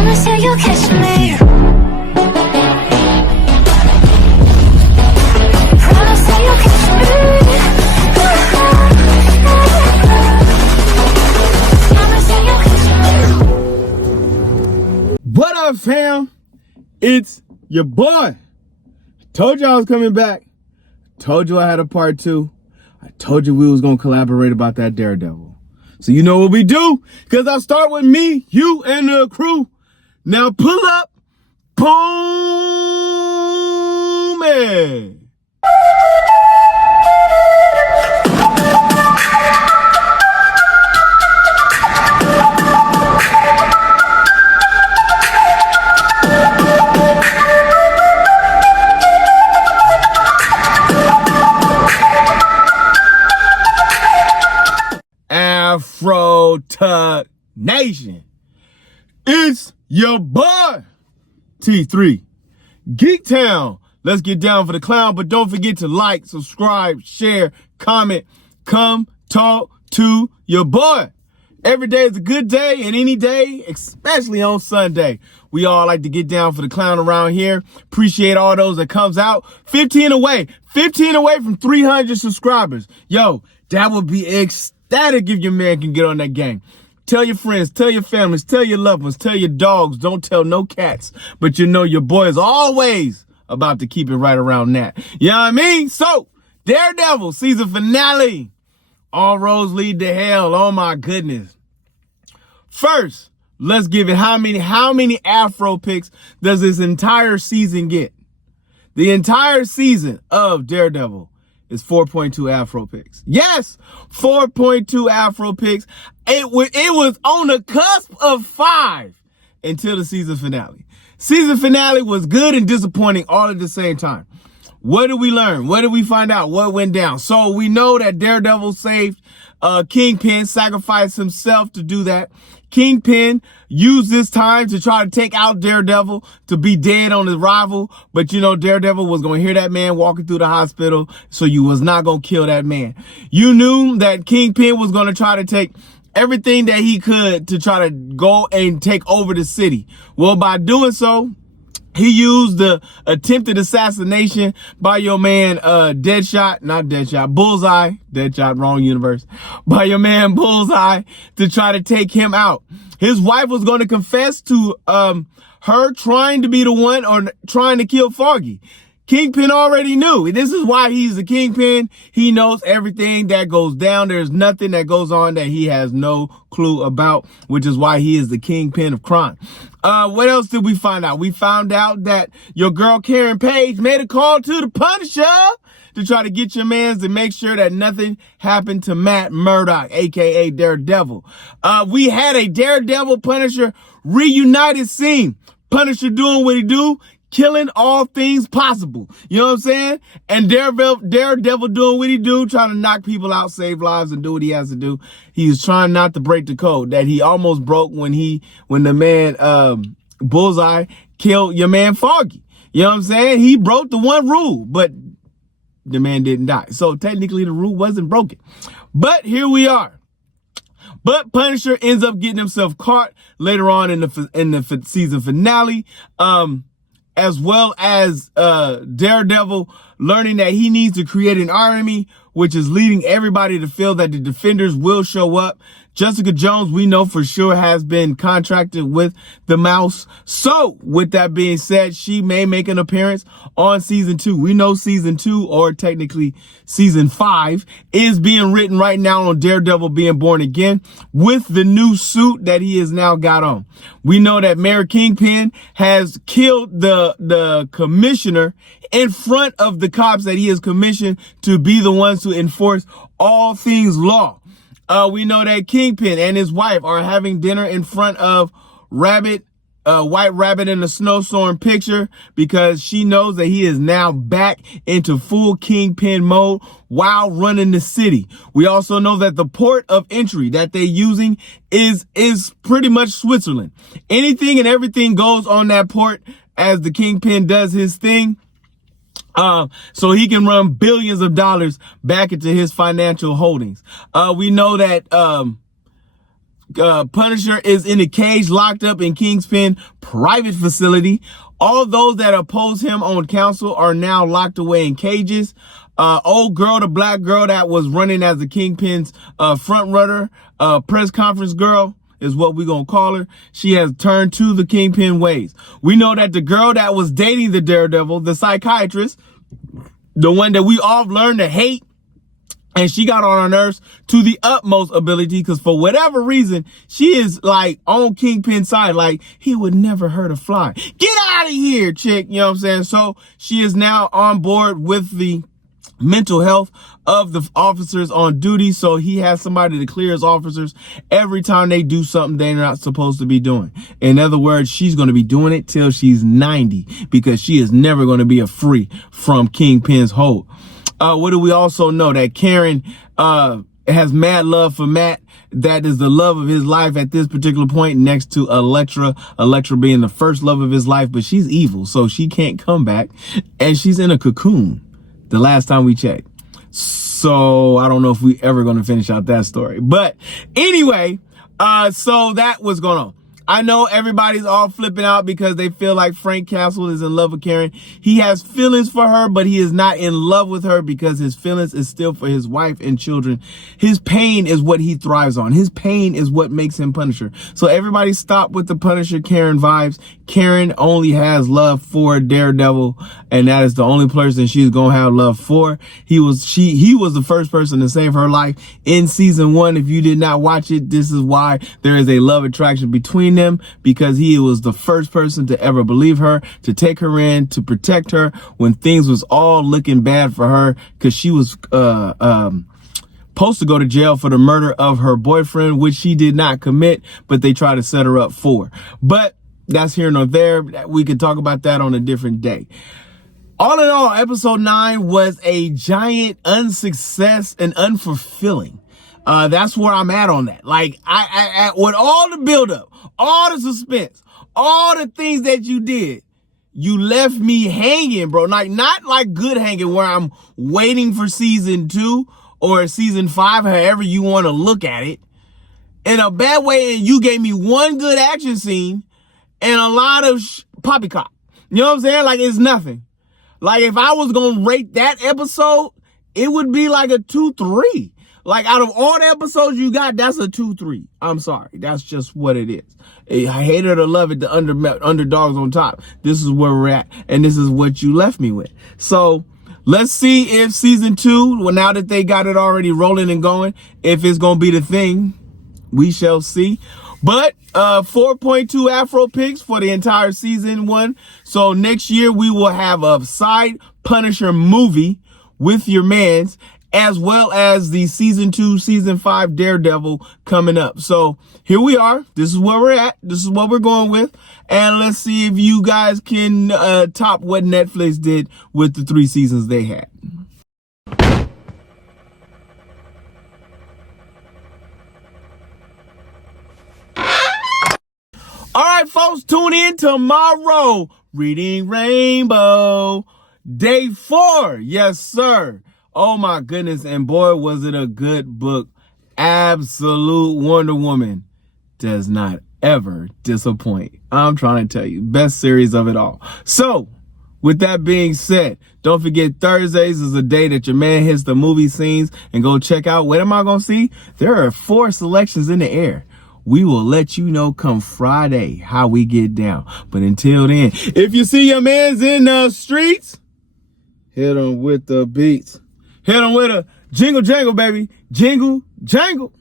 Promise that you'll catch me. Promise that you'll catch me. Promise that you'll catch me. What up, fam? It's your boy. Told you I was coming back. Told you I had a part 2. I told you we was gonna collaborate about that Daredevil. So you know what we do? Cause I'll start with me, you, and the crew. Now pull up, boom, man. Afro Tuck Nation. It's your boy, T3. Geek Town. Let's get down for the clown, but don't forget to like, subscribe, share, comment, come talk to your boy. Every day is a good day, and any day, especially on Sunday. We all like to get down for the clown around here. Appreciate all those that comes out. 15 away from 300 subscribers. Yo, that would be ecstatic if your man can get on that game. Tell your friends, tell your families, tell your loved ones, tell your dogs. Don't tell no cats. But you know your boy is always about to keep it right around that. You know what I mean? So, Daredevil season finale. All roads lead to hell. Oh my goodness. First, let's give it how many Afro picks does this entire season get? The entire season of Daredevil is 4.2 Afro picks. Yes, 4.2 Afro picks. It was on the cusp of 5 until the season finale. Season finale was good and disappointing all at the same time. What did we learn? What did we find out? What went down? So we know that Daredevil saved Kingpin, sacrificed himself to do that. Kingpin used this time to try to take out Daredevil, to be dead on his rival. But you know, Daredevil was going to hear that man walking through the hospital, so you was not going to kill that man. You knew that Kingpin was going to try to take everything that he could to try to go and take over the city. Well, by doing so, he used the attempted assassination by your man, Bullseye, wrong universe, by your man Bullseye to try to take him out. His wife was going to confess to her trying to be the one or trying to kill Foggy. Kingpin already knew. This is why he's the Kingpin. He knows everything that goes down. There's nothing that goes on that he has no clue about, which is why he is the Kingpin of crime. What else did we find out? We found out that your girl Karen Page made a call to the Punisher to try to get your mans to make sure that nothing happened to Matt Murdock, aka Daredevil. We had a Daredevil Punisher reunited scene. Punisher doing what he do, killing all things possible. You know what I'm saying? And Daredevil doing what he do, trying to knock people out, save lives, and do what he has to do. He's trying not to break the code that he almost broke when the man Bullseye killed your man Foggy. You know what I'm saying? He broke the one rule, but the man didn't die. So technically the rule wasn't broken. But here we are. But Punisher ends up getting himself caught later on in the season finale. As well as Daredevil learning that he needs to create an army, which is leading everybody to feel that the Defenders will show up. Jessica Jones, we know for sure, has been contracted with the Mouse. So, with that being said, she may make an appearance on season 2. We know season 2, or technically season 5, is being written right now on Daredevil Being Born Again with the new suit that he has now got on. We know that Mayor Kingpin has killed the commissioner in front of the cops that he has commissioned to be the ones to enforce all things law. We know that Kingpin and his wife are having dinner in front of White Rabbit in the Snowstorm picture because she knows that he is now back into full Kingpin mode while running the city. We also know that the port of entry that they're using is pretty much Switzerland. Anything and everything goes on that port as the Kingpin does his thing. So he can run billions of dollars back into his financial holdings. We know that Punisher is in a cage locked up in Kingpin private facility. All those that oppose him on council are now locked away in cages. Old girl, the black girl that was running as the Kingpin's front runner, press conference girl is what we're going to call her. She has turned to the Kingpin ways. We know that the girl that was dating the Daredevil, the psychiatrist, the one that we all learned to hate, and she got on our nerves to the utmost ability, because for whatever reason, she is like on Kingpin's side. Like, he would never hurt a fly. Get out of here, chick. You know what I'm saying? So she is now on board with the mental health of the officers on duty. So he has somebody to clear his officers every time they do something they're not supposed to be doing. In other words, she's going to be doing it till she's 90, because she is never going to be free from Kingpin's hold. What do we also know? That Karen has mad love for Matt. That is the love of his life at this particular point, next to Elektra. Elektra being the first love of his life, but she's evil, so she can't come back. And she's in a cocoon the last time we checked. So I don't know if we ever going to finish out that story. But anyway, so that was going on. I know everybody's all flipping out because they feel like Frank Castle is in love with Karen. He has feelings for her, but he is not in love with her because his feelings is still for his wife and children. His pain is what he thrives on. His pain is what makes him Punisher. So everybody stop with the Punisher Karen vibes. Karen only has love for Daredevil, and that is the only person she's gonna have love for. He was the first person to save her life in season 1. If you did not watch it, this is why there is a love attraction between them, because he was the first person to ever believe her, to take her in, to protect her when things was all looking bad for her, because she was supposed to go to jail for the murder of her boyfriend, which she did not commit, but they tried to set her up for. But that's here nor there. We could talk about that on a different day. All in all, episode 9 was a giant unsuccess and unfulfilling. That's where I'm at on that. Like, I with all the buildup, all the suspense, all the things that you did, you left me hanging, bro. Like, not like good hanging where I'm waiting for season 2 or season 5, however you want to look at it, in a bad way. And you gave me one good action scene and a lot of poppycock. You know what I'm saying? Like, it's nothing. Like, if I was going to rate that episode, it would be like a 2-3. Like, out of all the episodes you got, that's a 2-3. I'm sorry. That's just what it is. I hate it or love it, the underdogs on top. This is where we're at, and this is what you left me with. So let's see if season 2, well, now that they got it already rolling and going, if it's going to be the thing. We shall see. But 4.2 Afro picks for the entire season 1. So next year we will have a side Punisher movie with your mans, as well as the season 2, season 5 Daredevil coming up. So here we are. This is where we're at. This is what we're going with. And let's see if you guys can top what Netflix did with the 3 seasons they had. All right, folks, tune in tomorrow. Reading Rainbow, day 4. Yes, sir. Oh, my goodness. And boy, was it a good book. Absolute Wonder Woman does not ever disappoint. I'm trying to tell you, best series of it all. So with that being said, don't forget Thursdays is a day that your man hits the movie scenes and go check out. What am I going to see? There are 4 selections in the air. We will let you know come Friday how we get down. But until then, if you see your mans in the streets, hit them with the beats. Hit them with a jingle jangle, baby. Jingle jangle.